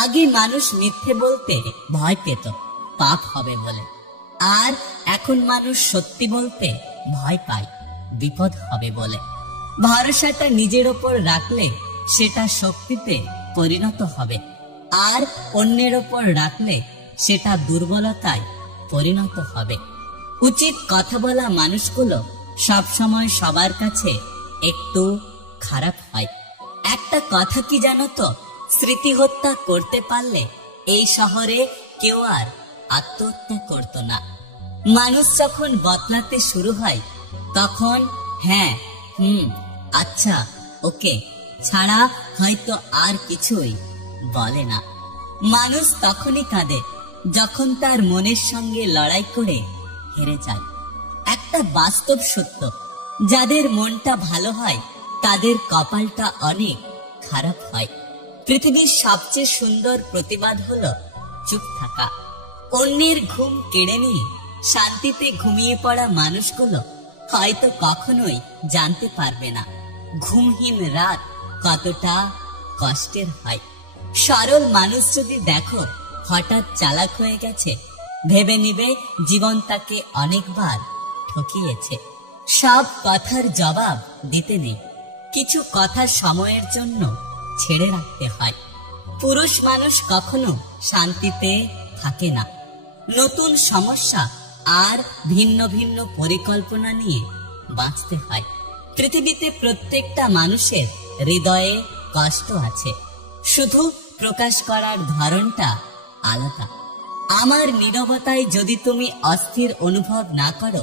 আগে মানুষ মিথ্যে বলতে ভয় পেত পাপ হবে বলে, আর এখন মানুষ সত্যি বলতে ভয় পায় বিপদ হবে বলে। ভরসাটা নিজের ওপর রাখলে সেটা শক্তিতে পরিণত হবে, আর অন্যের ওপর রাখলে সেটা দুর্বলতায় পরিণত হবে। উচিত কথা বলা মানুষগুলো সবসময় সবার কাছে একটু খারাপ হয়। একটা কথা কি জানো তো, স্মৃতি হত্যা করতে পারলে এই শহরে কেউ আর আত্মহত্যা করত না। মানুষ যখন বদলাতে শুরু হয় তখন হ্যাঁ, আচ্ছা, ওকে ছাড়া হয়তো আর কিছুই বলে না। মানুষ তখনই কাঁদে যখন তার মনের সঙ্গে লড়াই করে হেরে যায়। একটা বাস্তব সত্য, যাদের মনটা ভালো হয় তাদের কপালটা অনেক খারাপ হয়। পৃথিবীর সবচেয়ে সুন্দর প্রতিবাদ হলো চুপ থাকা। অন্যের ঘুম কেড়ে নিয়ে শান্তিতে ঘুমিয়ে পড়া মানুষগুলো হয়তো কখনোই জানতে পারবে না ঘুমহীন রাত কতটা কষ্টের হয়। সরল মানুষ যদি দেখো হঠাৎ চালাক হয়ে গেছে, ভেবে নিবে জীবন তাকে অনেকবার ঠকিয়েছে। সব কথার জবাব দিতে নেই, কিছু কথা সময়ের জন্য ছেড়ে রাখতে হয়। পুরুষ মানুষ কখনো শান্তিতে থাকে না। নতুন সমস্যা আর ভিন্ন ভিন্ন পরিকল্পনা নিয়ে বাঁচতে হয়। পৃথিবীতে প্রত্যেকটা মানুষের হৃদয়ে কষ্ট আছে, শুধু প্রকাশ করার ধরনটা আলাদা। আমার নীরবতায় যদি তুমি অস্থির অনুভব না করো,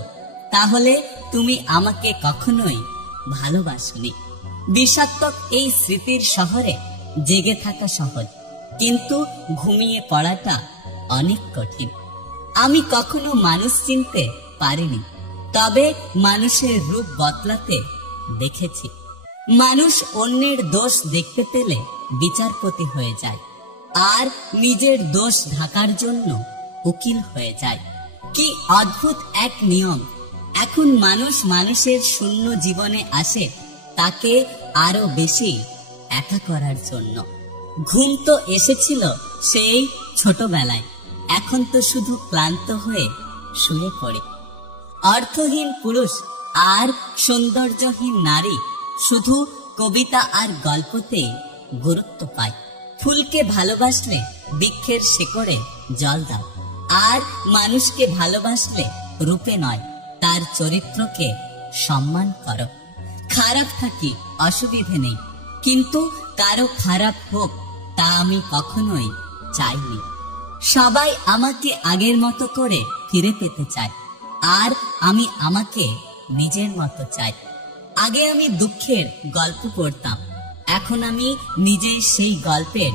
তাহলে তুমি আমাকে কখনোই ভালোবাসনি। বিষাক্তক এই স্মৃতির শহরে জেগে থাকা সহজ, কিন্তু ঘুমিয়ে পড়াটা অনেক কঠিন। আমি কখনো মানুষ চিনতে পারিনি, তবে মানুষের রূপ বদলাতে দেখেছি। মানুষ অন্যের দোষ দেখতে পেলে বিচারপতি হয়ে যায়, আর নিজের দোষ ঢাকার জন্য উকিল হয়ে যায়। কি অদ্ভুত এক নিয়ম! এখন মানুষ মানুষের শূন্য জীবনে আসে তাকে আরো বেশি একা করার জন্য। ঘুম তো এসেছিল সেই ছোটবেলায়, এখন তো শুধু ক্লান্ত হয়ে শুয়ে পড়ে। অর্থহীন পুরুষ আর সৌন্দর্যহীন নারী শুধু কবিতা আর গল্পতে গুরুত্ব পায়। ফুলকে ভালোবাসলে বৃক্ষের শিকড়ে জল দাও, আর মানুষকে ভালোবাসলে রূপে নয় তার চরিত্রকে সম্মান করো। খারাপ থাকি অসুবিধে নেই, কিন্তু কারো খারাপ হোক তা আমি কখনোই চাইনি। সবাই আমাকে আগের মতো করে ফিরে পেতে চায়, আর আমি আমাকে নিজের মতো চাই। আগে আমি দুঃখের গল্প পড়তাম, এখন আমি নিজেই সেই গল্পের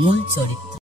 মূল চরিত্র।